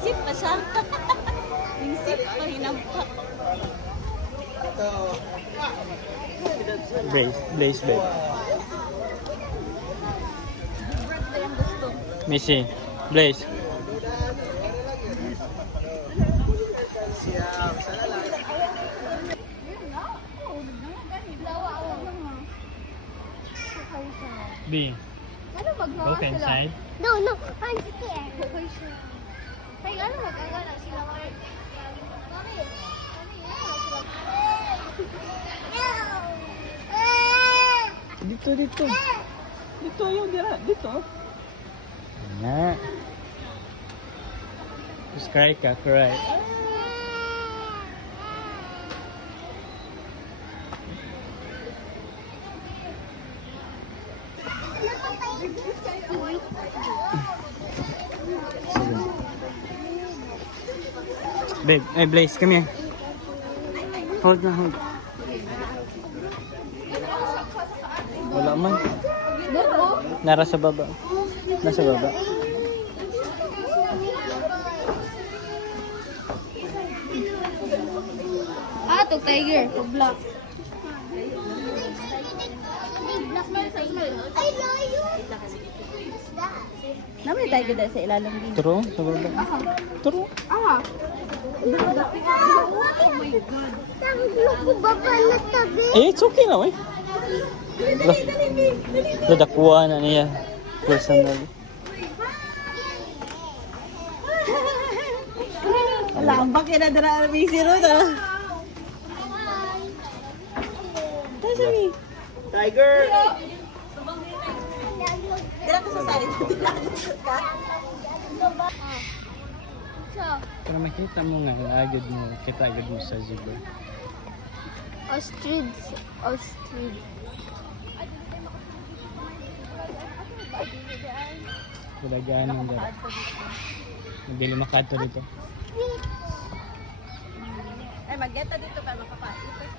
Wingsip pa siya. Wingsip pa, hinampak. Blaze bed. Missy, Blaze. B. Ano maghawa Go inside. No, I'm scared. Hey, ano magagana sila? Mami, Dito. Dito, ayaw dira. Dito. Na. Just cry ka, cry. Babe, hey Blaze, come here. Hold na, hold. Wala man. Nara sa baba. Nasa baba. Ah, to tiger, to black. I know you. Naman tayo ganda sa ilalim din. Turo, sa baba. Turo. Ah. Oh my God. Tanglo ko baba na tabi. Eh, it's okay lang eh. Dadakuha na niya. Personally. Wala, ang bakit na dara busy ro to. Tasami. Tiger. Dira ka sa side. Para makita mo nga, agad mo, kita agad mo sa zebra. Ostrich. Kulagaan mo dara. Hindi makato dito. Ay, mageta dito ka makapasok.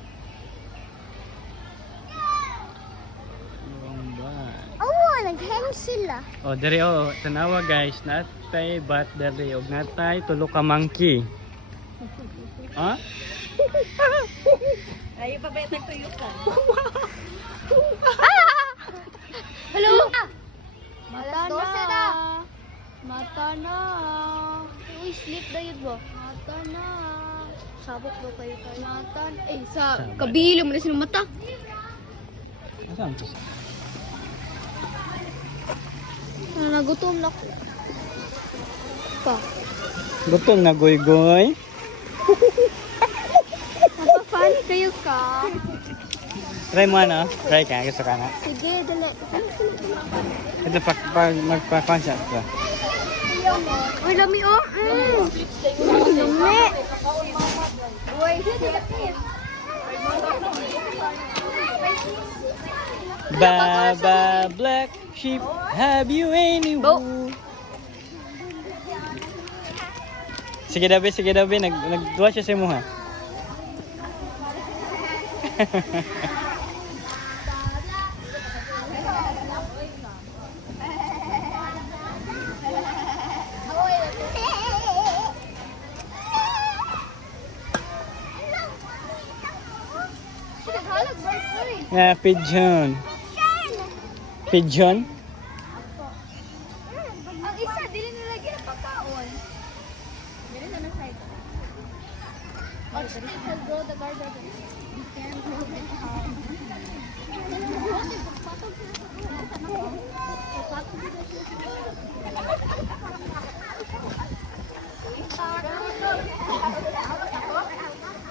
Oh, nag-hang sila. Oh, dari oh, tanawa guys, natay bat dari og natay tulo ka monkey. Ha? Ay, pabetag tuyo ka. Hello? Mata na. Uy, sleep na yun ba? Mata na. Sabok ba kayo tayo? Mata na. Eh, sa kabilo mo na silang mata. Asan to? Nagutom na ko. Pa. Gutom na goy-goy. Napapani kayo ka. Try mo ano? Try ka, gusto ka na. Sige, dali. Ito magpa-concert ka. Uy, lami oh. Lami. Uy, Baba black sheep, have you any wool? Sige dabi, nagduwa siya sa imuha. Pigeon. Pigeon? Ang isa, dili nilagyan ng pagkaon. Dili na na side. Ostrich will grow the garden. Be careful.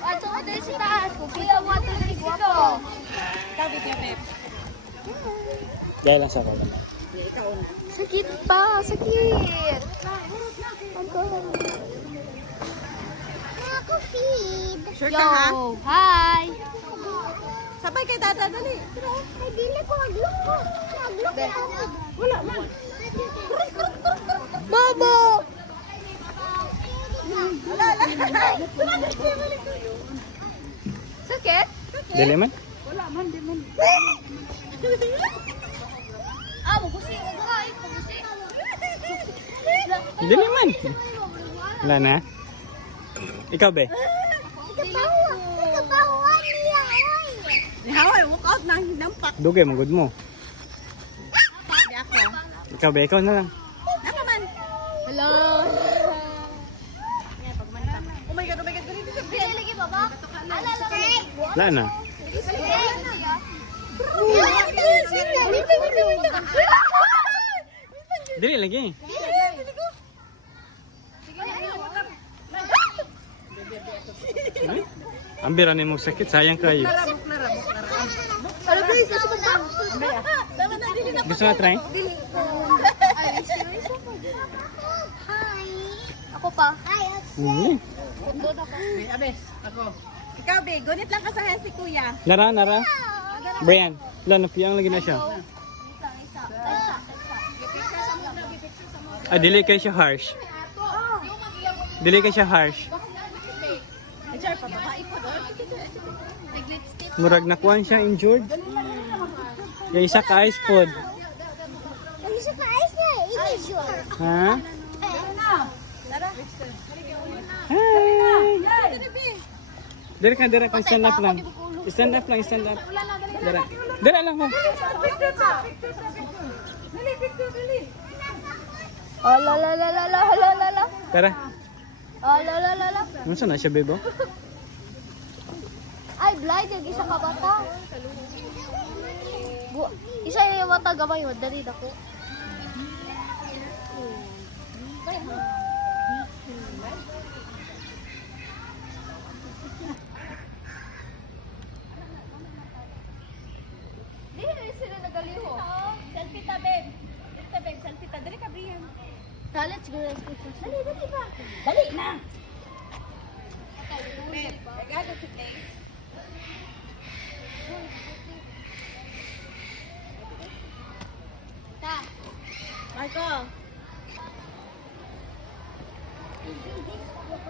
Ato ko din si taas. Kung kita mo ato din si ko. Kabit yung net. Dahil lang sa kanya. Sakit pa, sakit. Ako feed. Sure ka ha? Yo, hi. Sabay kay tata, dali. Ay, dili ko aglok ko. Aglok ko. Wala man. Bobo. Sakit? Dili man? Wala man, di man. Ah, mabusi. Ay, mabusi. Dili man. Wala na? Ikaw, be? Haway, walk out na hinampak. Dugay, magod mo. Di ako. Ikaw, be? Ikaw na lang. Ano man? Hello. Yan, pagmantak. Oh my God, oh my God. Ganito sa bed. Lagi ba ba? Wala na. Dili lagi. Ang bira ni mong sakit, sayang kayo. Gusto na try? Ako pa. Abe, ako. Ikaw, be, gunit lang ka sa hand si kuya. Nara. Brian, wala na piyang lagi na siya. Dili kayo siya harsh. Dili kayo siya harsh. Jar pa, babae pa doon. Murag nakuhan siya injured. Yung isa ka ice food. Ha? Hi! Dira ka, stand up lang. Stand up. Dira lang ha. Oh, la. Tara. Oh, la. Ano na siya, bebo? Ay, blind yung isa ka bata. Isa yung mata gamay mo, dali na ko. Dili sila nagaliho. Selfie ta, babe. Selfie ta. Dali ka, Brian. Let's go. Dali ba? Dali na. Babe, nagagod si Taze. Ta. Marco.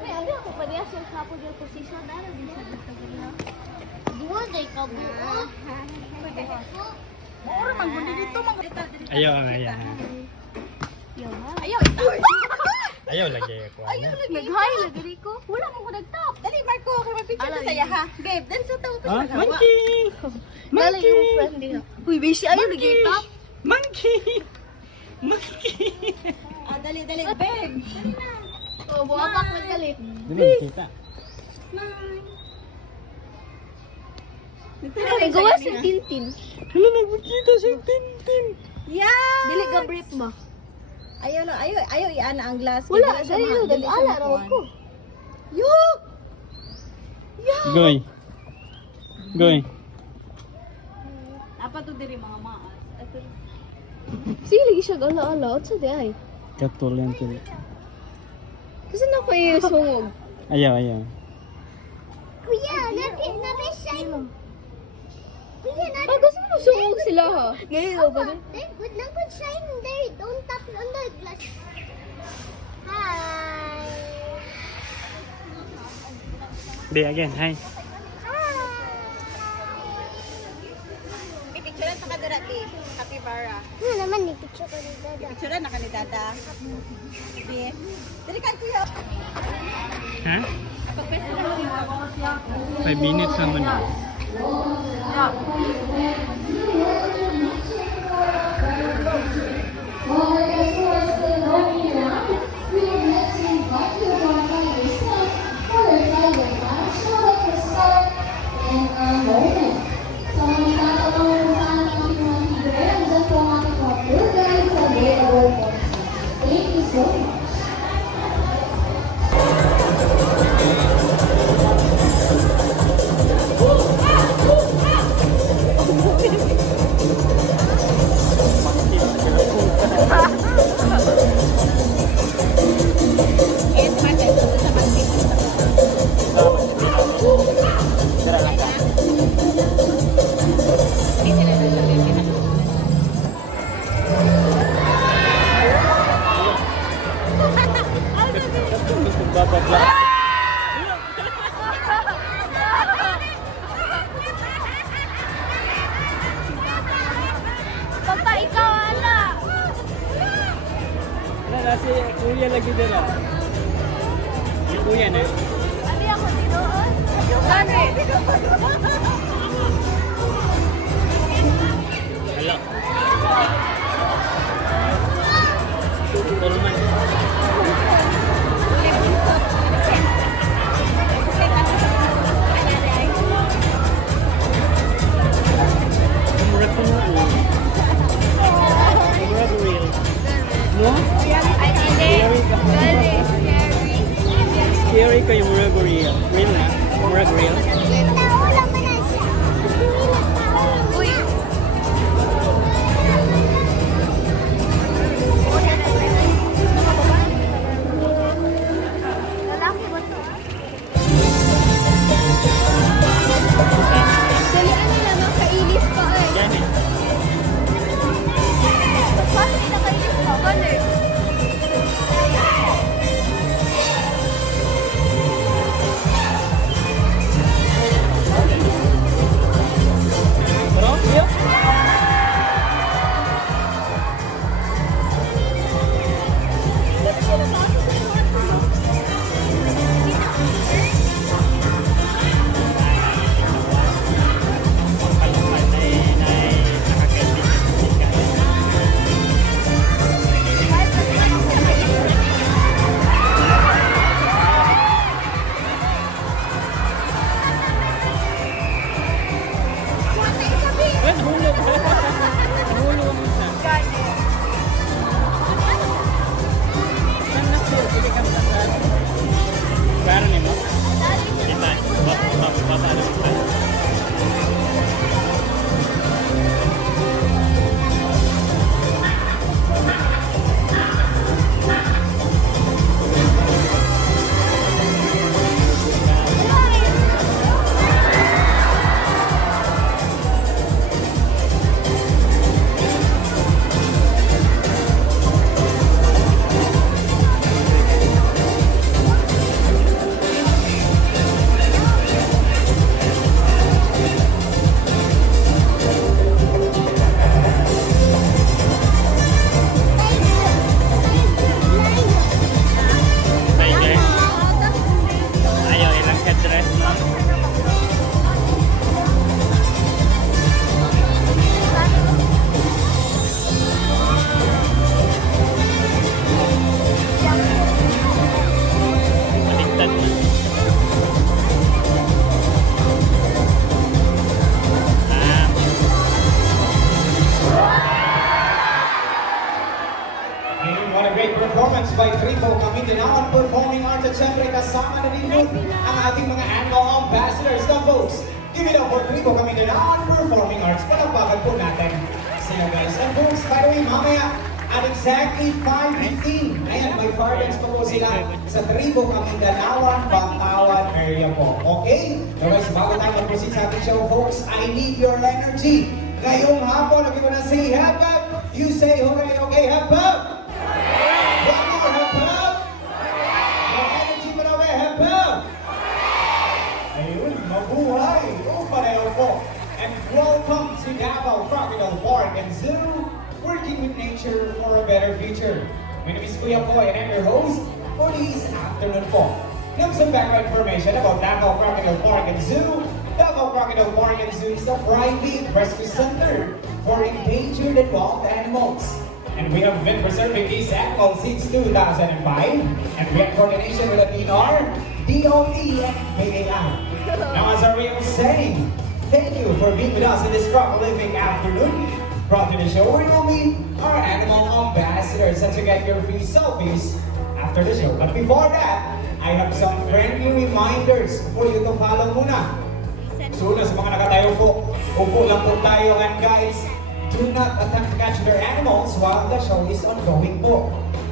Ay, abi ako pa niya sa kapo yung position na din sa dito ganina. Duwa day ka buo. Mura man gundi dito mga Ayaw ang ayaw. Ayaw ito. Ayaw lagi ako. Nag-hi na diri ko. Wala mo ko nagtap. Dali Marco, kay mag-picture na saya ha. Babe, dan sa tawo Ah, monkey! Dali yung friend din. Uy, busy ayo nag-tap. Monkey! Dali, babe. Dali na. Oh, buwapak na galit. Dili kita. Ay, gawa si Tintin. Hala, nagkita si Tintin. Yeah. Dili ka brief mo. Ayaw iana ang glass. Wala, dali ala rawag ko. Yuk. Goy. Apa to diri mga maas. Sige, lagi siya ala-ala. At sa di ay. Katulan to. Kasi na ko yung sungog. Ayaw. Kuya, na-shine. Kuya, gusto mo sungog sila ha? Ngayon ba din? Good lang good shine there. Don't tap on the glass. Hi. Be again, hi. Picture na ka dira di. Happy Bara. Ano naman ni picture ko ni Dada. Picture na ka ni Dada. Di. Dili ka kuya. Ha? 5 minutes naman. Thank you so much. Papa, ikaw ala. Wala si Kuya lagi dala. Si Kuya na. Ano ako tinuon? Gani. Hello. Tulman. Murag ko na. Murag real. No? Scary kayo murag real. Real na? Murag real? Nagtaulang mo na siya. Nagtaulang mo na. Lalaki ba to? Dalian nila, makailis pa eh. Yan eh. Paano nila kailis pa? Gani. Bro, yun? Nahulog. Nahulog ang isa. Saan na siya? Pili ka matasal. Kaya rin mo? Kita. Baba na kita. Tiger. Ayaw, ilang headdress lang. Baliktad na. And what a great performance by Tripo Kamindanao on Performing Arts at syempre kasama na dito ang ating mga annual ambassadors na folks. Give it up for Tripo Kamindanao on Performing Arts. Palagpagan po natin sila guys. And folks, by the way, mamaya at exactly 5:15, ayan, may fardens pa po sila sa Tripo Kamindanao, Bantawan area po. Okay? So guys, bago tayo mag-proceed sa ating show, folks, I need your energy. Ngayong hapon, okay mo na say hep hep. You say hooray, okay, hep hep. One more, hep hep. May energy pa na ba, hep hep. Ayun, mabuhay. O, pareho po. And welcome to Davao Crocodile Park and Zoo, working with nature for a better future. My name is Kuya Po and I'm your host for this afternoon po. Now some background information about Davao Crocodile Park and Zoo. Davao Crocodile Park and Zoo is a private rescue center for endangered and wild animals. And we have been preserving these animals since 2005, and we have coordination with the DNR, DOE, and BAI. Now as a way of saying, thank you for being with us in this prolific afternoon. Brought to the show, we will meet our animal ambassadors and to get your free selfies after the show. But before that, I have some friendly reminders for you to follow muna. So una sa mga nakatayo po, upo lang po tayo, and guys, do not attempt to catch their animals while the show is ongoing po.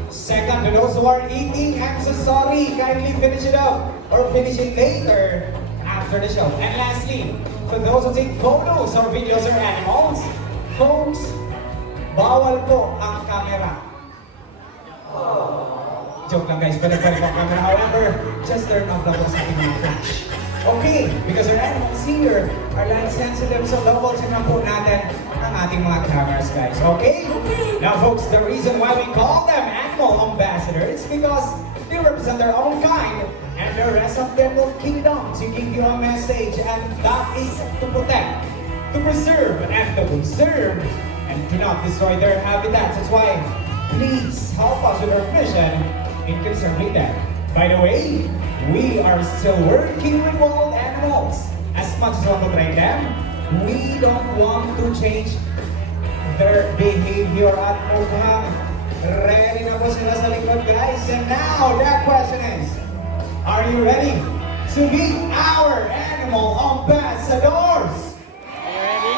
Second, to those who are eating, I'm so sorry, kindly finish it up or finish it later after the show. And lastly, for those who take photos or videos of animals, folks, bawal po ang camera. Joke lang guys, pwede po ang camera. However, just turn off the po sa inyong flash. Okay, because our animals here are light sensitive, so double check na po natin ang ating mga cameras, guys. Okay? Now, folks, the reason why we call them animal ambassadors is because they represent their own kind, and the rest of them will kingdom to give you a message, and that is to protect, to preserve, and to conserve, and to not destroy their habitats. That's why, please help us with our mission in conserving them. By the way, we are still working with wild animals. As much as we want to train them, we don't want to change their behavior at mukhang ready na po sila sa likod, guys. And now, the question is, are you ready to be our animal ambassadors? Are you ready?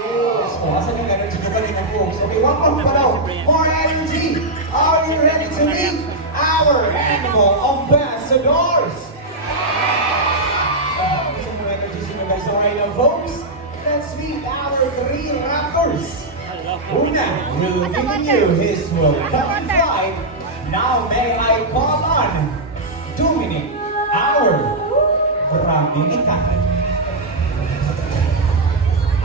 Yes. Oh, asan yung energy ko kanina, folks? Okay, one more pa daw. More energy. Are you ready to be our animal ambassadors? Gusto mo energy sino, guys? Alright now, folks. Let's meet our 3 raptors. Una will give you his welcome flight. Now may I call on Dominic, our Raminikan.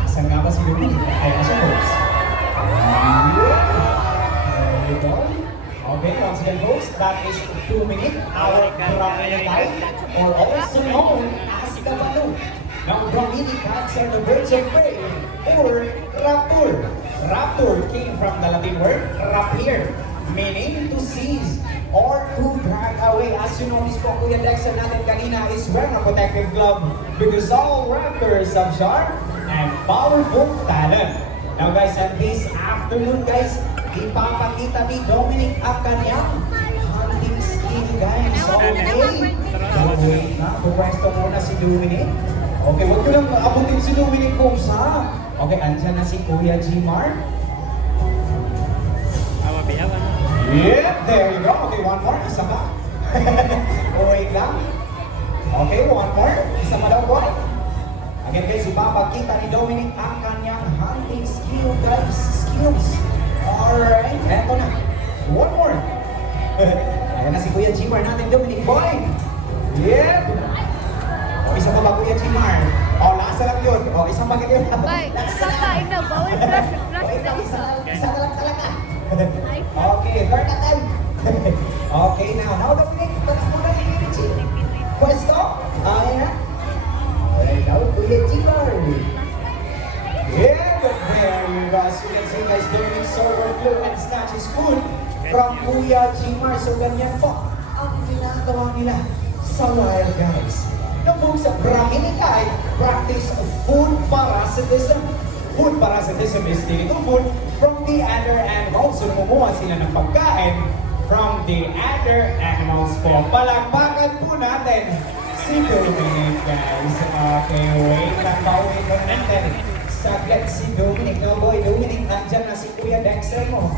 Asan nga ba si Dominic? Ay, asan, folks? There you go. Okay, once again, folks, that is Dominic, our Raminikan, or also known as the Baloo. Now, Brahminicans are the birds of prey, or raptor. Raptor came from the Latin word rapere, meaning to seize or to drag away. As you notice po, Kuya Dexter natin kanina is wearing a protective glove because all raptors have sharp and powerful talent. Now guys, at this afternoon guys, ipapakita ni Dominic ang kanyang hunting skill, guys. Okay. Wait na, pupwesto muna si Dominic. Okay, huwag ko lang abutin si Dominic Combs, ha? Okay, andyan na si Kuya G-Mar. Yeah, there you go. Okay, one more. Isa pa. Wait lang. Okay, one more. Isa pa daw, boy. Again, guys, ipapakita ni Dominic ang kanyang hunting skill, guys. Skills. Alright, eto na. One more. Ayan na si Kuya G-Mar natin, Dominic, boy. Yeah. O, isa pa ba, Kuya G-Mar? O, lasa lang yun. O, isang bagay yun. Bye. Kakain na. Bawal flash. Wait lang, Flash na. isa ka lang talaga. Okay, third attempt. Okay, now Dominic, let's muna yung energy. Pwesto. Ayan na. Alright, now Kuya G-Mar. Yeah, but there you go. As you can see, guys, Dominic overflow and snatches food from Kuya G-Mar. So, ganyan po ang ginagawa nila sa wire, guys. Now, folks, Brahminicai practice food parasitism. Food parasitism is stealing food from the other animals. So, kumuha sila ng pagkain from the other animals po. Palakpakan po natin si Dominic, guys. Okay, wait lang. Pauwi lang natin. Saglit si Dominic. No, boy, Dominic, andyan na si Kuya Dexter mo.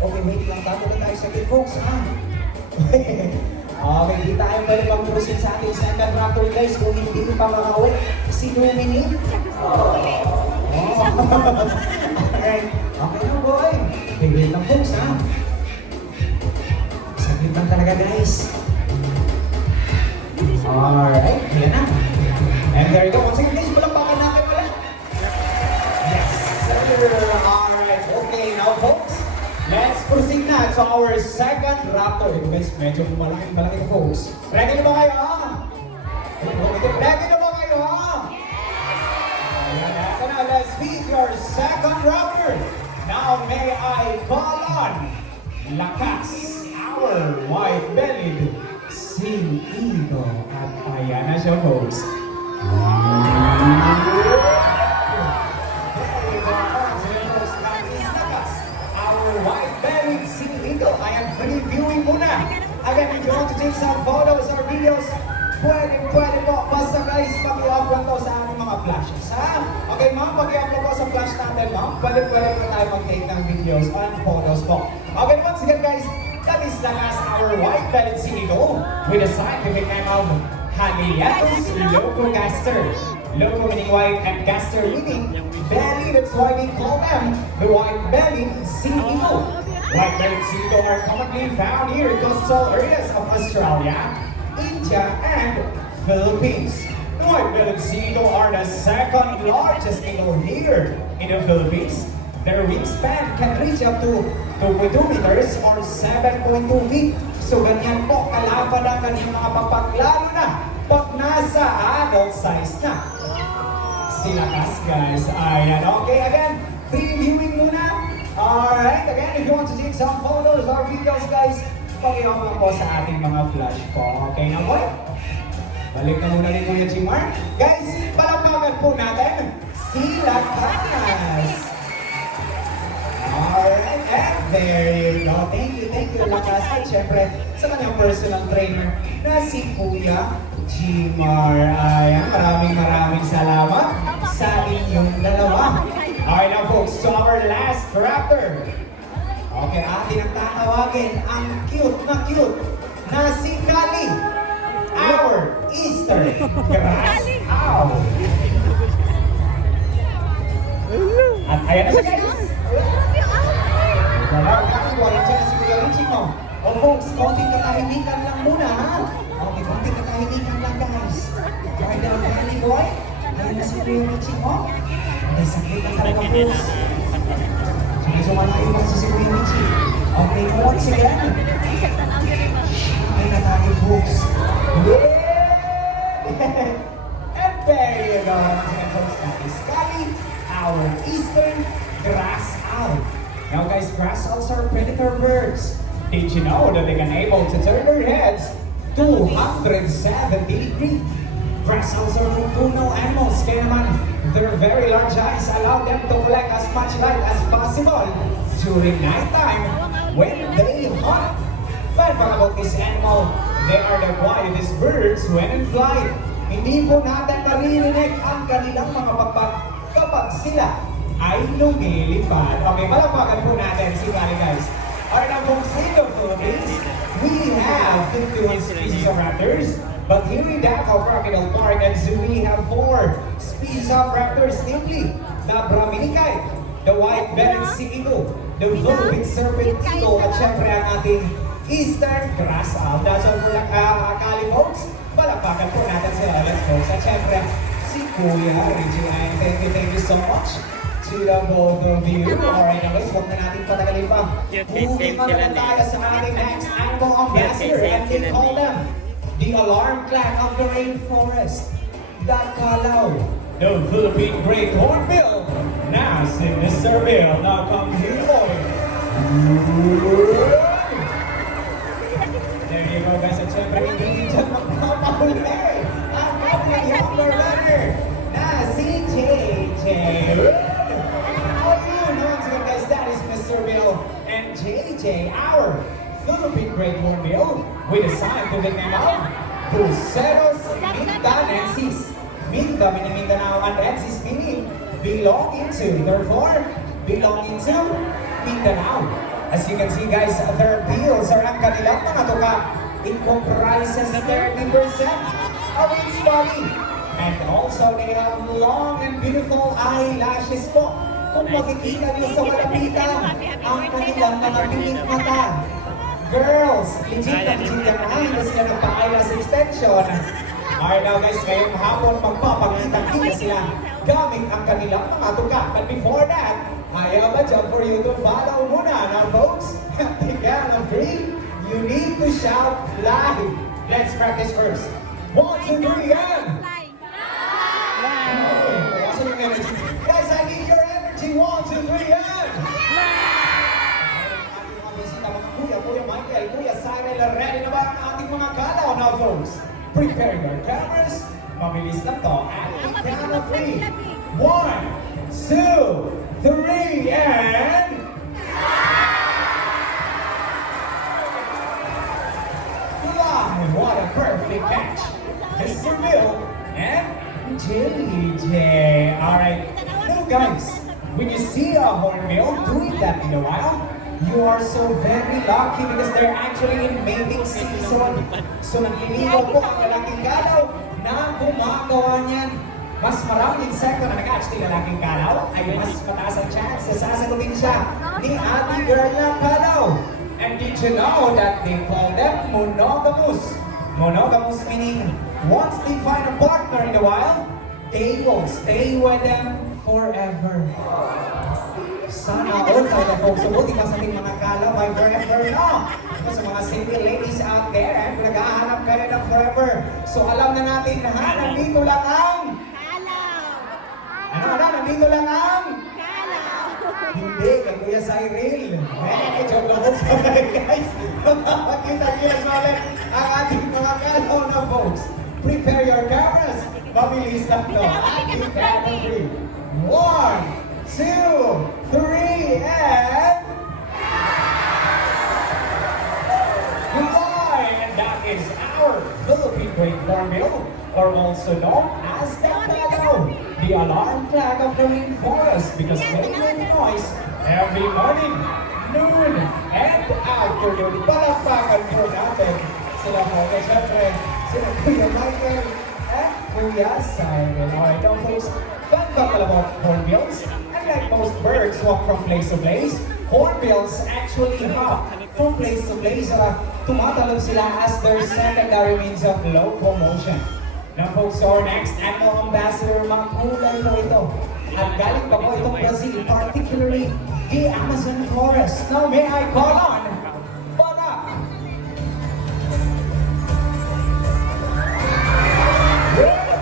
Okay, wait lang. Tago na tayo sa atin, folks, ha? Okay, hindi tayo pwede mag-proceed sa ating second raptor, guys. Kung hindi pa makauwi si Dominic. Alright. Okay na, boy. Okay, wait lang, folks, ha? Saglit lang talaga, guys. Alright, yan na. And there you go. Once again, guys, palakpakan natin ulit. Yes, sir. Alright, okay. Now, folks, let's proceed na to our second raptor. Ito, guys, medyo malaki ito, folks. Ready na ba kayo, ha? Ready na ba kayo, ha? Ayan, ito na. Let's meet your second raptor. Now, may I call on Lakas, our white-bellied sea eagle. At ayan na siya, folks. Our white-bellied sea eagle. I am previewing muna. Again, if you want to take some photos or videos, pwede po. Basta guys, pag-i-upload ko sa aming mga flashes, ha? Okay, ma'am, pag-i-upload ko sa flash natin, ma'am. Pwede po tayo mag-take ng videos and photos po. Okay, once again, guys, that is Lakas, our white-bellied sea eagle with a scientific name of Haliatus locogaster. Loco meaning white and gaster meaning belly. That's why we call them the white-bellied sea eagle. White-bellied sea eagle are commonly found here in coastal areas of Australia, India, and Philippines. The white-bellied sea eagle are the second largest eagle here in the Philippines. Their wingspan can reach up to 2.2 meters or 7.2 feet. So ganyan po kalapad ang kanyang mga papag, lalo na pag nasa adult size na. Sila guys. Ayan, okay, again, previewing muna. Alright, again, if you want to take some photos or videos, guys, pag-iwan lang po sa ating mga flash po. Okay na po? Balik na muna ni Kuya Jimar. Guys, palakpakan po natin sila Lakas. Alright, and there you go. Thank you, Lakas. At syempre, sa kanyang personal trainer na si Kuya Jimar. Ayan, maraming salamat sa inyong dalawa. Alright now folks, to our last raptor. Okay, atin ang tatawagin ang cute na si Kali. Our Eastern Grass Owl. At ayan na siya guys. Walang dyan si Kuya Richie mo. O folks, konting katahimikan lang muna ha. Okay, konting katahimikan lang guys. Okay, daw Kali boy. Ayan na si Kuya Richie mo. Ay, sakit ang talaga folks. Medyo malayo lang si Kuya Richie. Okay, once again. Ay, natake folks. And there you go. Folks, that is Kali, our Eastern Grass Owl. Now guys, grass owls are predator birds. Did you know that they can able to turn their heads 270 degrees? Grass owls are nocturnal animals, kaya naman their very large eyes allow them to collect as much light as possible during nighttime when they hunt. Fun fact about this animal, they are the quietest birds when in flight. Hindi po natin maririnig ang kanilang mga pagpag kapag sila ay lumilipad. Okay, palakpakan po natin si Kali guys. Alright now folks, in the Philippines, we have 51 species of raptors. But here in Davao Crocodile Park and Zoo, we have 4 species of raptors, namely the Brahminicide, the white-bellied sea eagle, the Philippine serpent eagle, at syempre ang ating Eastern Grass Owl. That's all for Kali folks. Palakpakan po natin si Alex folks. At syempre, si Kuya Richie. And thank you so much to the both of you. Alright, guys, huwag na natin patagalin pa. Moving on naman tayo sa ating next animal ambassador, and we call them the alarm clan of the rainforest, the Kalaw, the Philippine Great Hornbill. Now, si Mr. Bill. Now come here, boy. There you go, guys. At syempre, hindi dyan magpapahuli ang kanyang younger runner na si JJ. How are you? Once again, guys, that is Mr. Bill and JJ, our Philippine Great Hornbill. We decided to name out Cruceros Mindanensis. Minda, meaning Mindanao, and Ensis meaning belonging to. Therefore, belonging to Mindanao. As you can see guys, their bills are ang kanilang mga tuka. It comprises 30% of its body. And also, they have long and beautiful eyelashes po. Kung makikita niyo sa malapitan, ang kanilang mga piling mata. Girls, legit na hindi sila nagpa-eyelash extension. Alright now guys, ngayong hapon magpapakita sila gamit ang kanilang mga tuka. But before that, I have a job for you to follow muna. Now folks, at the count of 3, you need to shout live. Let's practice first. 1, 2, 3, and... Awesome yung energy. Guys, I need your energy. 1, 2, 3, and... Kuya Michael, Kuya Cyril, ready na ba ang ating mga kalaw? Now folks, prepare your cameras. Mabilis lang to. At the count of 3. 1, 2, 3, and... Fly! What a perfect catch! Mr. Bill and JJ. Alright, now guys, when you see a hornbill doing that in a while, you are so very lucky because they're actually in mating season. So nagliligaw po ang lalaking kalaw na gumagawa niyan. Mas maraming insekto na nag-catch ng lalaking kalaw ay mas mataas ang chance na sasagutin siya ni ate girl na kalaw. And did you know that they call them monogamous? Monogamous meaning once they find a partner in the wild, they will stay with them forever. Sana all tayo po. So, buti pa sa ating mga kalaway forever, no? Ito sa mga single ladies out there, kung nag-ahanap kayo ng forever. So, alam na natin na nandito lang ang... Ano na? Nandito lang ang... Hindi, kay Kuya Cyril. Joke lang po sa mga guys. Makikita niyo lang ulit ang ating mga kalaw na folks. Prepare your cameras. Mabilis lang to. Ating category. 1, 2, 3, and... Goodbye! And that is our Philippine Great Hornbill, or also known as the Kalaw, the alarm flag of the rainforest, because they make noise every morning, noon, and afternoon. Palakpakan po natin sila po. Kaya syempre, sila Kuya Michael at Kuya Cyril. Alright, now folks, fun fact about hornbills. Unlike most birds walk from place to place, hornbills actually hop from place to place. Tumatalon sila as their secondary means of locomotion. Now folks, so our next animal ambassador, makulay po ito. At galing pa po itong Brazil, particularly the Amazon forest. Now may I call on Barak!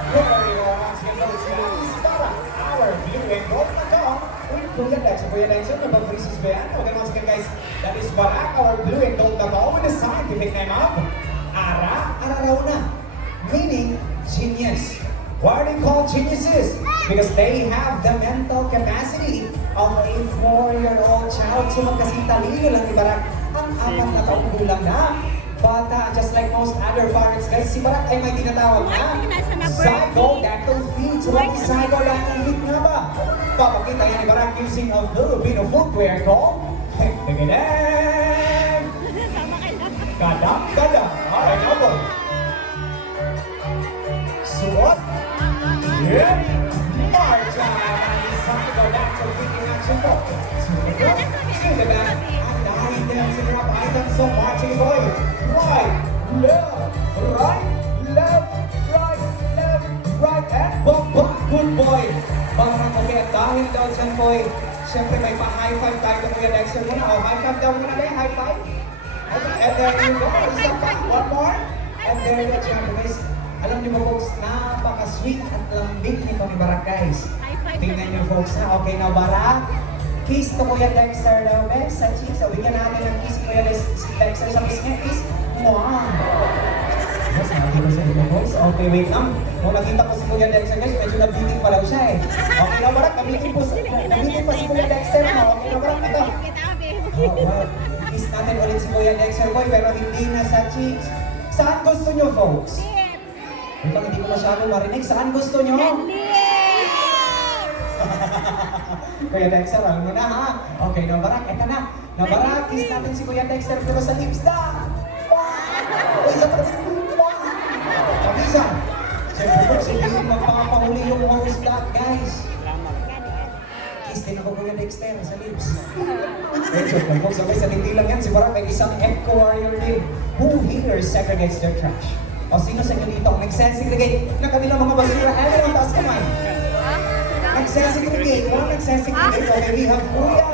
Very once again folks, this is Barak, our blue and gold na dog with Kuya Dex. Kuya Dex, yun, nabag-freezes ba yan? Okay, once again guys, that is Barak, our blue and gold na dog with the scientific name of Ararauna, meaning genius. Why are they called geniuses? Because they have the mental capacity of a 4-year-old child. So magkasing talino lang ni Barak ang 4 na taong gulang na bata. Just like most other parents guys, si Barak ay may tinatawag na zygodactyl feet. So ang zygodactyl feet nga ba? Papakita yan ni Barak using a Filipino footwear called Tek-tek-tek! Kadang-kadang. Alright, now go. Suot. Yeah. March. Zygodactyl feet in action po. To the back. And behind them, sitting up behind them. So marching boy. Right, left, right, left, right, left, right, and bump. Good boy. Parang okay, at dahil daw dyan boy, syempre may pa-high five tayo kay Kuya Dexter muna. O, high five daw muna kayo, high five. And there you go. Isa pa, one more. And there you go, syempre guys. Alam niyo ba folks, napaka-sweet at lambing nito ni Barak guys. Tingnan niyo folks ha. Okay na Barak. Kiss to Kuya Dexter daw guys. Sa cheeks. So, bigyan natin ng kiss Kuya Dexter sa kiss niya. Kiss. Mwah! Yes, nakikita sa inyo folks. Okay, wait lang. Nung nakita ko si Kuya Dexter guys, medyo nabitin pa daw siya eh. Okay na Barak, nabitin pa si Kuya Dexter mo. Okay na Barak, ito. Oh, kiss natin ulit si Kuya Dexter boy, pero hindi na sa cheeks. Saan gusto niyo folks? Wait lang, hindi ko masyado marinig. Saan gusto niyo? Kuya Dexter, alam mo na ha? Okay, na Barak, eto na. Na Barak, kiss natin si Kuya Dexter pero sa lips na. Isa pa sa lips na. Kabisa. Siyempre po, sige magpapahuli yung host that, guys. Kiss din ako Kuya Dexter sa lips. Medyo po, kung sabay sa hindi lang yan, si Barak ay isang eco-warrior din. Who here segregates their trash? O sino sa inyo dito nagsesegregate ng kanilang mga basura? Everyone, taas kamay. Nagsesegregate. Walang nagsesegregate. Okay, we have Kuya,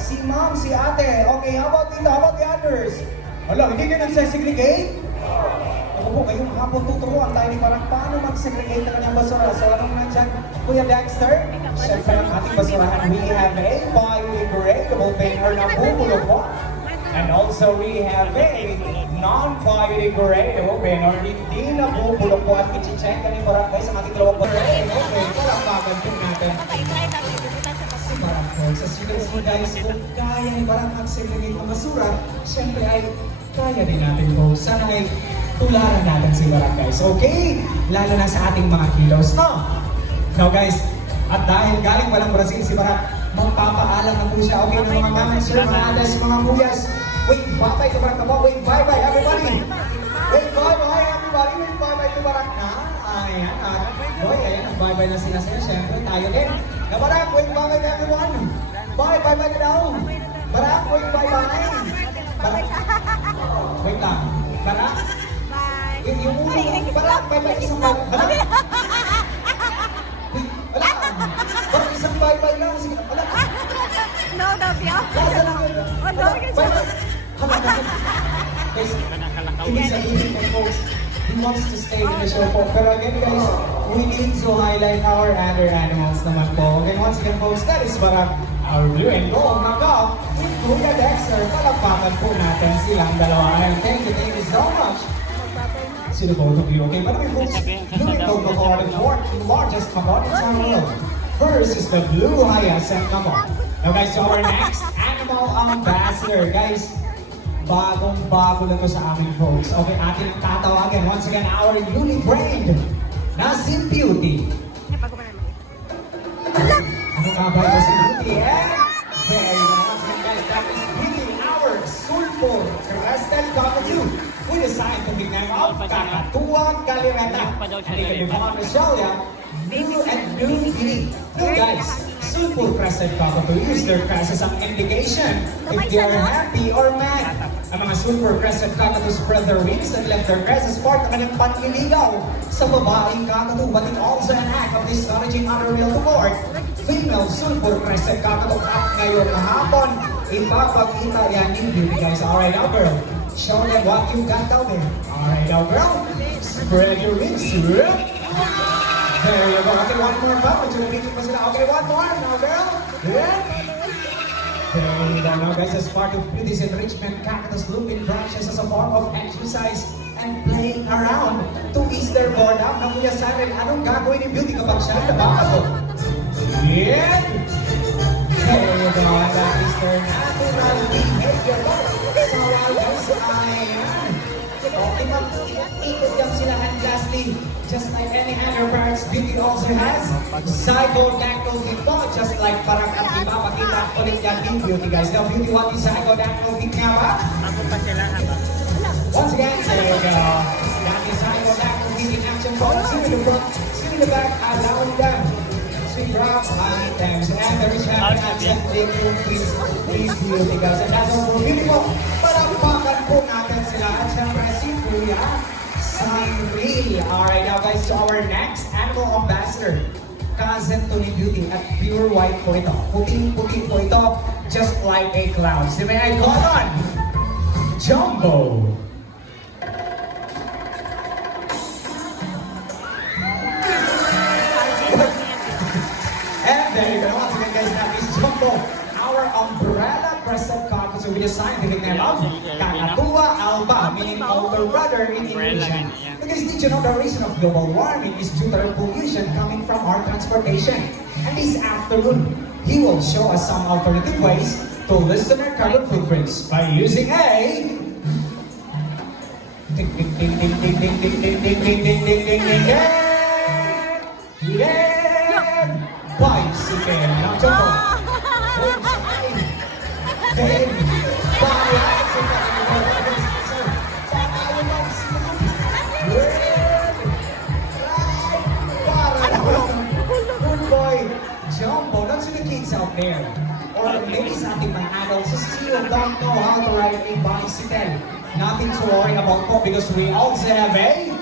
si Ma'am, si Ate. Okay, how about dito? How about the others? Wala, hindi kayo nagsesegregate? Ako po, ngayong hapon tuturuan tayo ni Barak paano mag-segregate ng kanyang basura. So, anong nandyan, Kuya Dexter? Siyempre, ang ating basurahan, we have a biodegradable banner na bubulok po. And also, we have a non-biodegradable banner, hindi na bubulok po at i-check ka ni Barak guys ang ating dalawang basurahan. Okay, palakpakan po natin. Si Barak po. Sa students mo guys, kung kaya ni Barak mag-segregate ng basura, siyempre ay kaya din natin po. Sana ay tularan natin si Barak guys. Okay? Lalo na sa ating mga kilos, no? Now guys, at dahil galing pa ng Brazil si Barak, magpapaalam na po siya. Okay na mga ma'am, sir, mga adas, mga kuyas. Wait, bye-bye to Barak na po. Wait, bye-bye everybody. Wait, bye-bye everybody. Wait, bye-bye to Barak na. Ayan, boy, ayan, bye-bye na sila sa'yo. Siyempre, tayo din. Na Barak, wait, bye-bye to everyone. Bye, bye-bye na daw. Barak, wait, bye-bye. Barak. Wait lang. Barak. Yung ulo, parang may isang bye. Wala. Wala. Parang isang bye-bye lang. Sige, wala. No, Dobyo. Nasa lang yun. Oh, no, Bye-bye. Guys, ibig sabihin po, folks, he wants to stay in the show po. Pero again, guys, we need to highlight our other animals naman po. Again, once again, folks, that is para our blue and gold makeup with Kuya Dexter. Palakpakan po natin silang dalawa. And thank you so much. Sino po ito? Okay, but we folks, blue and gold makeup are the fourth largest makeup in our world. First is the blue hyacinth makeup. Now guys, so our next animal ambassador, guys, bagong-bago na to sa amin, folks. Okay, atin ang tatawagan. Once again, our newly trained na si Beauty. Ano nga ba ito si Beauty, eh? Very good. Once again, guys, that is Beauty, our sulfur crested cockatoo. With a scientific name of Kakatuwang Kalireta. And they can be found in Australia, new and new Guinea. Now guys, sulfur crested cockatoo use their crest as an indication if they are happy or mad. Ang mga sulfur crested cockatoo spread their wings and left their crest as part ng kanilang panliligaw sa babaeng cockatoo, but it also an act of discouraging other male to court. Female sulfur crested cockatoo at ngayon na hapon, ipapakita yan ni Beauty, guys. Alright now girl, show them what you got out there. Alright now girl, spread your wings. There you go. Okay, one more pa. Medyo pa sila. Okay, one more. Now, girl. Yeah. There you go. Now, guys, as part of Beauty's enrichment, cactus looping branches as a form of exercise and playing around to ease their boredom. Na Kuya Siren, anong gagawin ni Beauty kapag siya nababago? Yeah. There you go. That is their natural behavior. So, guys, ayan. Okay, mag-ikot lang sila endlessly. Just like any other parents, Beauty also has zygodactyl dito. Just like parang at ipapakita ulit yan ni Beauty, guys. Now, Beauty, what is zygodactyl dito nga ba? Ako pa sila habang. Once again, there you go. That is zygodactyl dito in action. Swing in the front, swing in the back, allowing them to grab items. And there is happy action. Please, Beauty, guys. And that's all for Beauty po. Parampakan po natin sila. At syempre, si Kuya Cyril. Alright, now guys, to our next animal ambassador. Cousin to ni Beauty at pure white po ito. Puting-puting po ito, just like a cloud. So may I call on Jumbo. And there you go. Once again, guys, that is Jumbo, our umbrella crested cockatoo with a scientific name of Kakatuwa alba, meaning older brother in Indonesian. Because did you know the reason of global warming is due to the pollution coming from our transportation? And this afternoon, he will show us some alternative ways to lessen our carbon footprints by using a ding ding ding ding ding ding ding ding ding ding ding ding ding ding yeah bicycle. Now Jumbo, then good boy, Jumbo. Not to the kids out there, or maybe sa ating mga adults who still don't know how to ride a bicycle. Nothing to worry about po because we also have a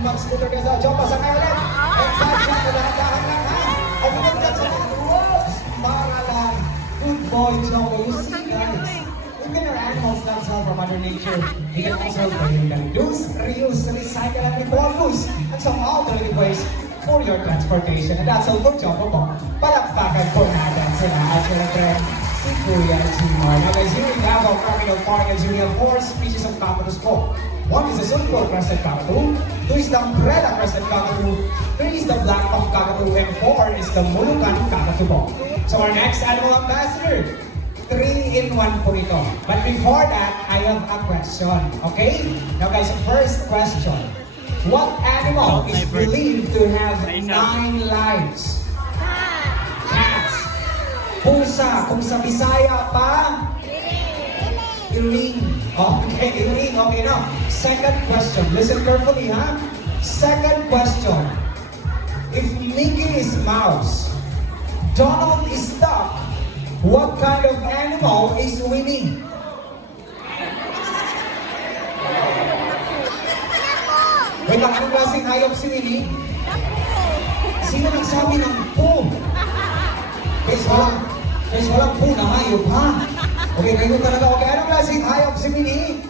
mag-scooter ka sa Jumbo sa kayo ulit. And pag-check na dahan-dahan lang ha. At magandang sa mga rules. Para lang. Good boy, Jumbo. You see, guys. Even our animals not sell from Mother Nature. They can also reduce, reuse, recycle, and repurpose. And some alternative ways for your transportation. And that's all for Jumbo po. Palakpakan po natin sila. At syempre, si Kuya Jimar. Now guys, here we have our tropical park and we have 4 species of cockatoos po. One is the sulfur crested cockatoo, 2 is the umbrella crested cockatoo, 3 is the black-puff cockatoo, and 4 is the mulukan cockatoo po. So our next animal ambassador, 3-in-1 po ito. But before that, I have a question, okay? Now guys, first question. What animal is believed to have 9 lives? Cats. Pusa. Kung sa Bisaya pa? Iring. Okay, iring. Okay, now. Second question. Listen carefully, ha? Second question. If Mickey is mouse, Donald is duck, What kind of animal is Winnie? Wait lang, anong klaseng hayop si Winnie? Sino nagsabi ng po? Guys, walang po na hayop, ha? Okay, kayo talaga. Okay, anong klaseng hayop si Winnie?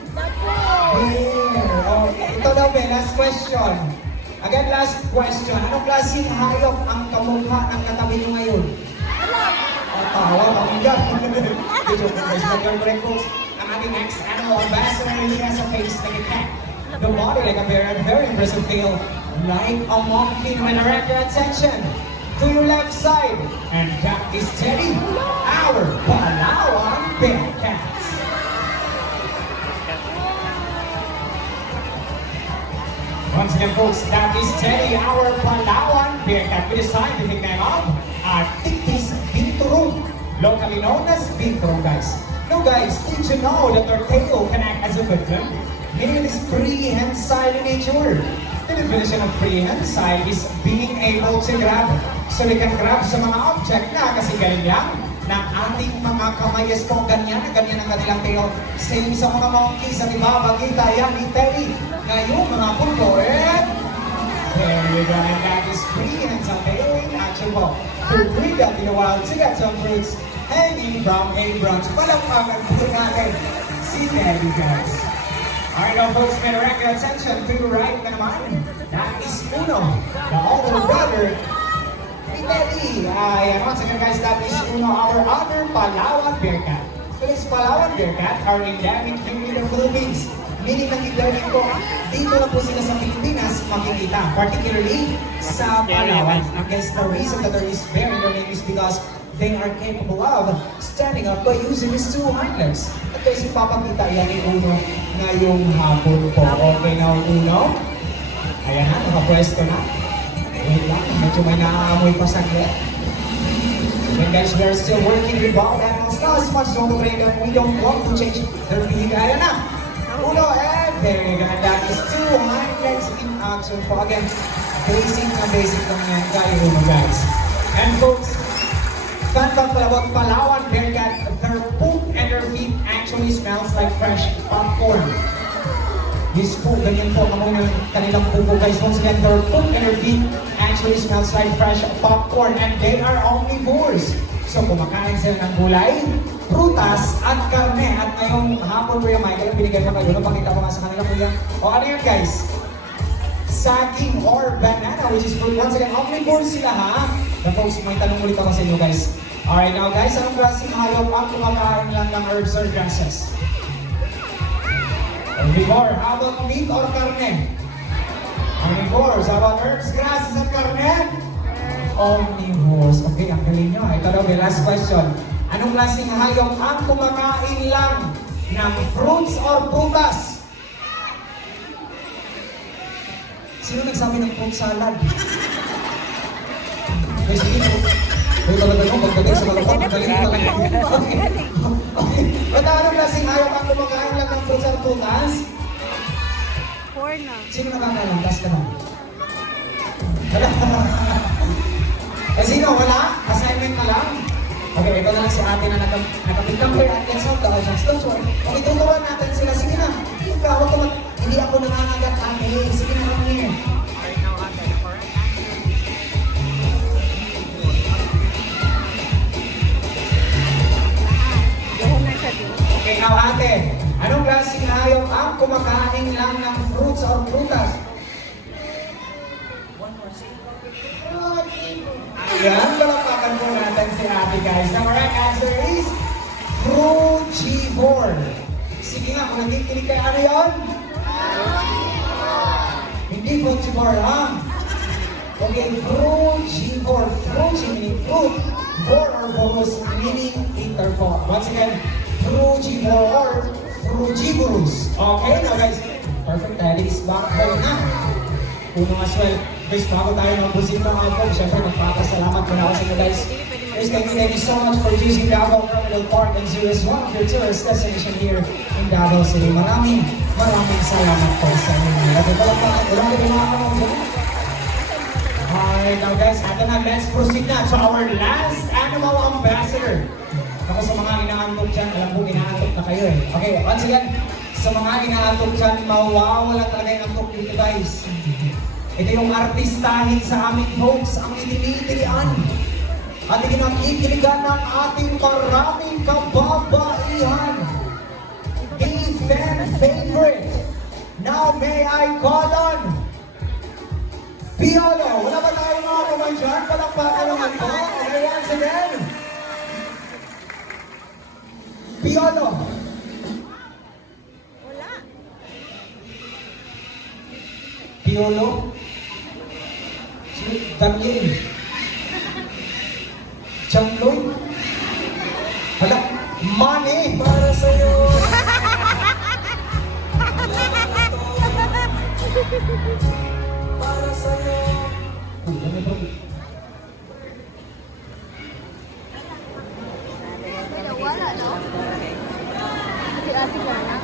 Okay, ito daw, Ben, last question. Again, last question. Anong klaseng hayop ang kamukha ng katabi nyo ngayon? Tawa, kaminggan. Joke lang, guys. But you're correct, folks. Ang ating next animal ambassador, he has a face like a cat. The body like a bear, and very impressive tail like a monkey. May direct your attention to your left side. And that is Teddy, our Palawan Bearcats. Once again, folks, that is Teddy, our Palawan Bearcat, with the scientific name of Arctictis vintorum, locally known as vintorum, guys. Now, guys, did you know that their tail can act as a weapon? Meaning it is prehensile in nature. The definition of prehensile is being able to grab. So they can grab sa mga object na kasi galing lang ng ating mga kamayas po. Ganyan ang kanilang tail. Same sa mga monkeys at ibabagita yan ni Teddy. Ngayon mga pulpo, there you go. And that is prehensile tail in action po. To breed out in the wild to get some fruits hanging from a branch. Palakpakan po natin si Teddy, guys. Alright now folks, may direct your attention to your right na naman. That is Uno, the older brother ni Teddy. Once again guys, that is Uno, our other Palawan Bearcat. So this Palawan Bearcat are endemic here in the Philippines. Meaning nag-endemic po, dito lang po sila sa Pilipinas makikita. Particularly sa Palawan. And guys, the reason that there is bear in their name is because they are capable of standing up by using these two hind legs. At guys, ipapakita yan ni Uno ngayong hapon po. Okay na Uno? Ayan na, nakapwesto na. Wait lang, medyo may naaamoy pa saglit. And guys, we are still working with wild animals. Not as much as on the brain that we don't want to change their behavior. Ayan na! Uno, and there you go. And that is two hind legs in action po. Again, basic lang yan kay Uno, guys. And folks, fun fact about Palawan Bearcat, their poop and their feet actually smells like fresh popcorn. This poop, ganyan po ang mga kanilang pupo guys. Once again, their poop and their feet actually smells like fresh popcorn and they are omnivores. So kumakain sila ng gulay, prutas, at karne. At ngayong hapon po yung Michael, binigay pa kayo. Napakita ko nga sa kanila po yan. O ano yan guys? Saging or banana, which is fruit. Once again, omnivores sila ha. The folks, may tanong ulit ako sa inyo guys. Alright now guys, anong klaseng hayop ang kumakain lang ng herbs or grasses? Herbivore, how about meat or karne? Omnivores, how about herbs, grasses, and karne? Omnivores. Okay, ang galing nyo. Ito daw, the last question. Anong klaseng hayop ang kumakain lang ng fruits or prutas? Sino nagsabi ng fruit salad? Guys, hindi po. Ay, talaga mo, pagdating sa mga pagdaling talaga. Okay. Ba't anong klaseng hayop ang kumakain lang ng fruits or prutas? Corn na. Sino nakakain? Tas ka na. Eh, sino? Wala? Assignment na lang? Okay, ito na lang si ate na nakapitang here at let's help the audience. Don't worry. Okay, tuturuan natin sila. Sige na. Hindi ako nangangagat ate. Sige na lang here. Okay, now ate, anong klaseng hayop ang kumakain lang ng fruits or prutas? Ayan, palapakan po natin si ate guys. The correct answer is frugivore. Sige nga, kung nagkikinig kayo, ano yun? Hindi frugivore, ha? Okay, frugivore. Frugi meaning fruit. Vor or vorus meaning eater po. Once again, frugivore or frugivorous. Okay, now guys, perfect. That is back right now. Uno as well. Guys, bago tayo mag-proceed ng album, syempre magpapasalamat ko na ako sa inyo guys. Guys, thank you so much for choosing Davao Terminal Park and Zoo as one of your tourist destination here in Davao City. Maraming salamat po sa inyo. Lagi palakpakan. Walang mga kamang dyan. Alright, now guys, ito na. Let's proceed na to our last animal ambassador. Ako sa mga inaantok dyan, alam ko inaantok na kayo eh. Okay, once again, sa mga inaantok dyan, mawawala talaga yung antok dito guys. Ito yung artistahin sa amin folks, ang itinitilian. At ikinakikiligan ng ating maraming kababaihan. The fan favorite. Now may I call on Piolo. Wala ba tayo mga kumansyan? Palakpakan naman po. Okay, once again. Piolo. Wala. Piolo. Si Daniel. Chanloy. Wala. Money. Para sa'yo. Para sa'yo. Ano ba? Wala, no? Si Ate Jana.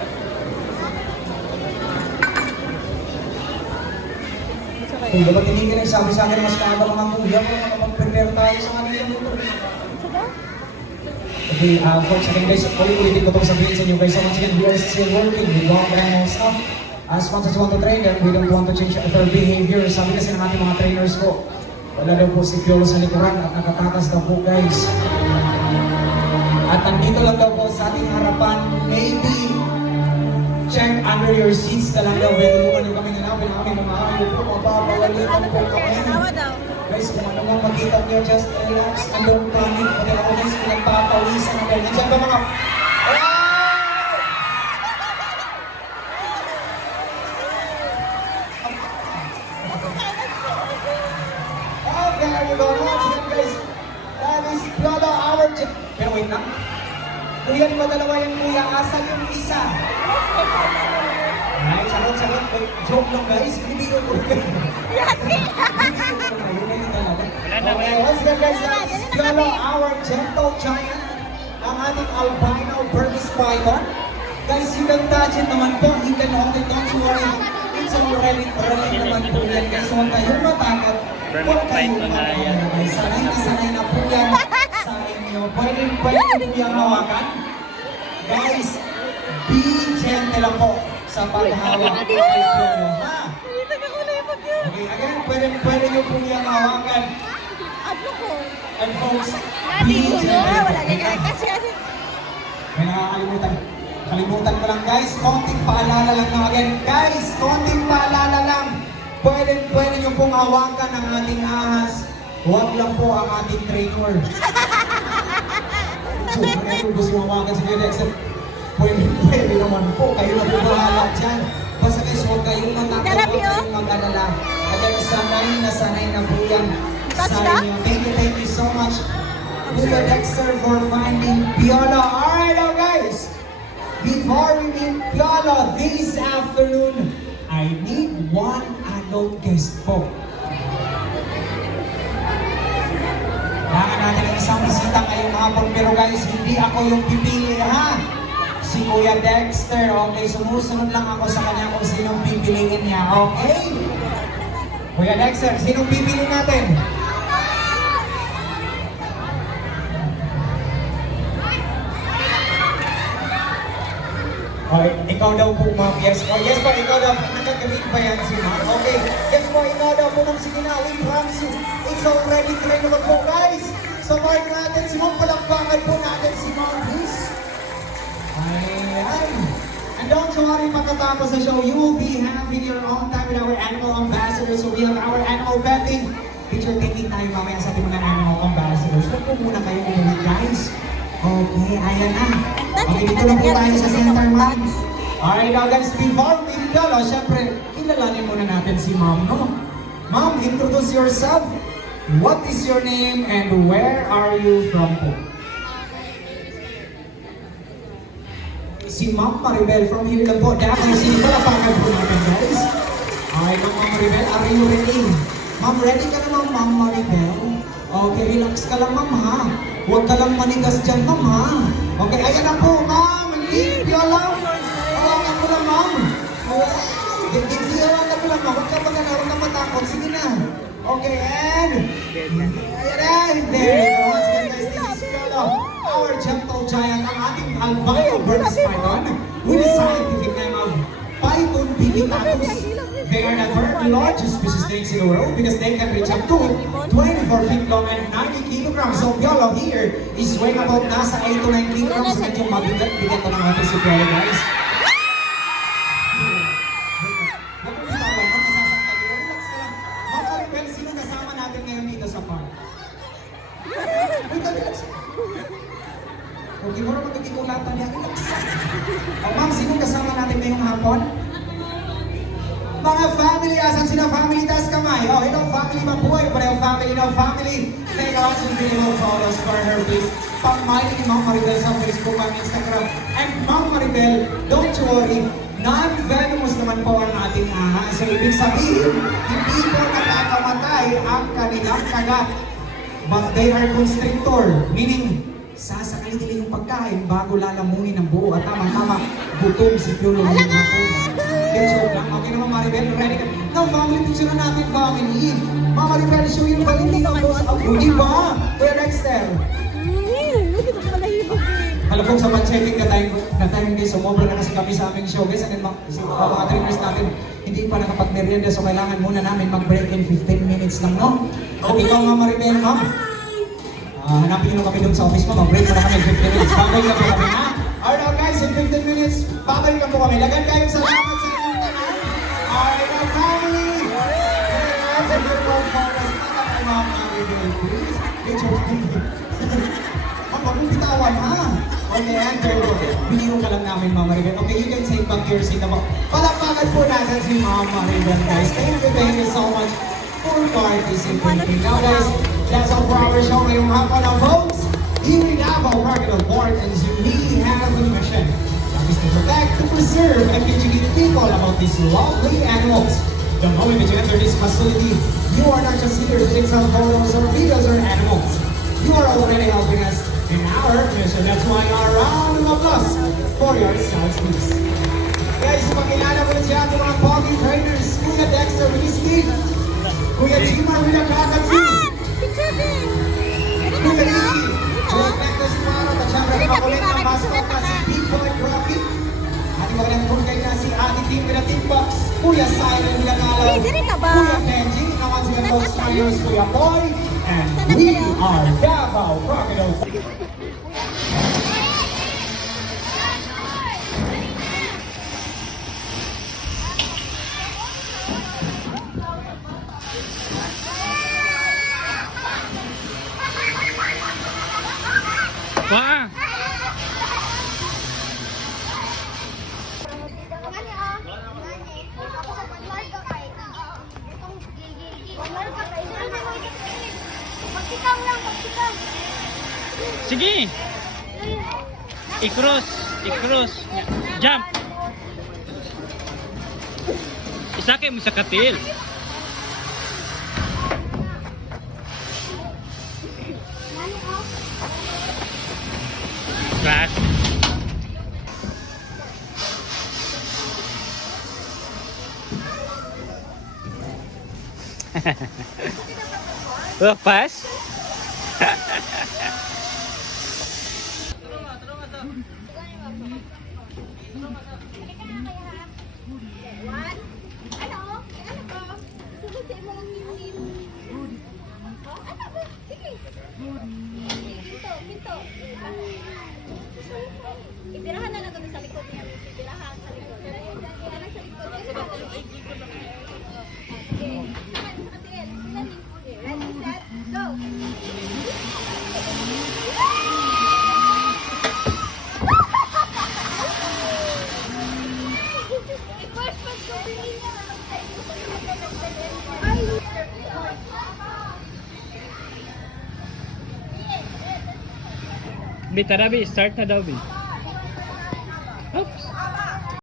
Kung dapat hindi ka nagsabi sa akin, mas maaga mga kuya, kung makapag-prepare tayo sa kanila nito. Okay, folks, again guys, ulit-ulitin ko itong sabihin sa inyo guys. So once again, we are still working with one brand stuff. As sponsors want to train them, we don't want to change their behavior. Sabi kasi ng ating mga trainers ko, wala daw po si Piolo sa likuran at nakatakas daw po guys. At nandito lang daw po sa ating harapan, maybe check under your seats na lang daw. Pwede mo kami kami nanapin namin mga ayaw po, mapapagalitan po kami. Awa daw. Guys, kung ano nga makita nyo, just relax and don't panic. Pwede ako guys, pinagpapawisan na dahil nandiyan ba mga... Okay, there you go. Once again guys, that is Piolo our... Pero wait lang. Kuya, di ba dalawa yung kuya? Asan yung isa? Ay, charot. Wait, joke lang guys. Bibiro ko rin. Okay, once again guys, that is Piolo, our gentle giant, ang ating albino Burmese python. Guys, you can touch it naman po, you can hold it, don't you worry. It's already naman po yan guys. Huwag kayong matakot. Huwag kayong matakot guys. Sanay na po yan sa inyo. Pwede po yung hawakan. Guys, be gentle lang po sa paghawak kay Piolo. Ha? Okay, again, pwede nyo po yung hawakan. Ano ko? And folks, Nadi be ko no. gentle. Wala na kasi ano. May nakakalimutan. Kalimutan ko lang guys, konting paalala lang na again. Guys, konting paalala lang. Pwede nyo pong hawakan ang ating ahas. Huwag lang po ang ating trainer. So, kung gusto mo hawakan si Kuya Dexter, pwede naman po. Kayo na po bahala dyan. Basta guys, huwag kayong matakot, huwag kayong mag-alala. Again, sanay na po yan sa inyo. Thank you so much, Kuya Dexter, for finding Piolo. Alright now guys, before we meet Piolo this afternoon, I need one adult guest po. Kailangan natin ang isang bisita ngayong hapon, pero guys, hindi ako yung pipili ha. Si Kuya Dexter, okay? Sumusunod lang ako sa kanya kung sinong pipiliin niya, okay? Kuya Dexter, sinong pipili natin? Okay, ikaw daw po, ma'am. Yes po, ikaw daw. Nakagaling pa yan si ma'am. Okay, yes po, ikaw daw po, ma'am. Sige na, we promise you. It's already 3 naman po, guys. So, mark natin si ma'am. Palakpakan po natin si ma'am, please. Ayan. And don't worry, pagkatapos sa show, you will be having your own time with our animal ambassadors. So, we have our animal petting. Picture taking tayo mamaya sa ating mga animal ambassadors. Huwag po muna kayo umulit, guys. Okay, ayan na. Okay, dito lang po tayo sa center, ma'am. Alright, now guys, before we go, syempre, kilalanin muna natin si ma'am, no? Ma'am, introduce yourself. What is your name and where are you from po? Si Ma'am Maribel from here lang po. Davao City, palapakan po natin, guys. Alright, Ma'am Maribel, are you ready? Ma'am, ready ka na, Ma'am Maribel? Okay, relax ka lang, Ma'am, ha? Huwag ka lang manigas dyan, Ma'am, ha? Okay, ayan na po, Ma'am. Hindi, lang. Hawakan ko lang, Ma'am. Hindi, hawakan ko lang, Ma'am. Huwag ka magana, huwag ka matakot. Sige na. Okay, and... Ayan na. There you go. Once again, guys, this is Piolo, our gentle giant, ang ating albino Burmese python, with the scientific name of Python pipittatus. They are the third largest species snakes in the world because they can reach up to 24 feet long and 90 kilograms. So Piolo here is weighing about nasa 8 to 9 kilograms. So medyo mabigat-bigat na ng ating si Piolo, guys. Huwag mong bitawan, huwag masasaktan. Relax ka lang. Ma'am Maribel, sino kasama natin ngayon dito sa park? Relax. Okay, mura magkikulatan niya. Relax. Ma'am, sino kasama natin ngayong hapon? Mga family, asan sila family? Taas kamay. Oh, hello family, mabuhay. Pareho family, no family. Take a lot of beautiful photos for her, please. Pang-mining ni Ma'am Maribel sa Facebook and Instagram. And Ma'am Maribel, don't worry, non-venomous naman po ang ating ahas. So, ibig sabihin, hindi po nakakamatay ang kanilang kagat. But they are constrictor, meaning, sasakali nila yung pagkain bago lalamunin ng buo. At tama-tama, gutom si Piolo ng hapon. Joke lang. Okay naman, Maribel, ready ka? Now, family picture na natin, family. Ma'am Maribel, show yung Valentino boss. Di ba? Kuya Dexter. Alam ko sa panchecking na tayo guys, sumobra na kasi kami sa aming show. Guys, and mga trainers natin, hindi pa nakapag-merienda, so kailangan muna namin mag-break in 15 minutes lang, no? Okay ba, Ma'am Maribel, ma'am? Hanapin nyo kami doon sa office mo, mag-break muna kami 15 minutes. Babay ka po kami, ha? Alright guys, in 15 minutes, babay ka po kami. Lagan kayong salamat sa inyong tanan. Alright, our family. Let's have your own focus. Ma'am Maribel, please. Ma'am, huwag mong bitawan, ha? Okay, enter po. Biniro ka lang namin, Ma'am Maribel. Okay, you can say back your seat na po. Palakpakan po natin si Ma'am Maribel, guys. Thank you so much for participating. Now guys, that's all for our show ngayong hapon ng folks. Here in Davao Crocodile Park and Zoo, we have a mission. That is to protect, to preserve, and educate people about these lovely animals. The moment that you enter this facility, you are not just here to take some photos or videos or animals. You are already helping us in our mission. That's why our round of applause for yourselves, please. Guys, pakilala mo na siya ating mga pogi trainers. Kuya Dexter Whiskey, Kuya Jimar Wilakakatsu, Kuya Ricky, Kuya Cactus Maro, at syempre makulit na mascot na si Big Boy Rocky. At yung mga nagpulgay na si Ate Team with a Team Box, Kuya Siren Wilakalaw, Kuya Benji, naman sila Ghost Riders, Kuya Boy, and we are Davao Crocodiles. Wah! Pagsikang lang, pagsikang. Sige! I-cross! I-cross! Jump! Isakay mo sa katil! Class! Lepas? Ipirahan na lang kami sa likod niya. Ipirahan sa likod. Ipirahan sa likod. Okay. Sa katil. Ready, set, go! Bi, tara Bi, start na daw Bi. Oops!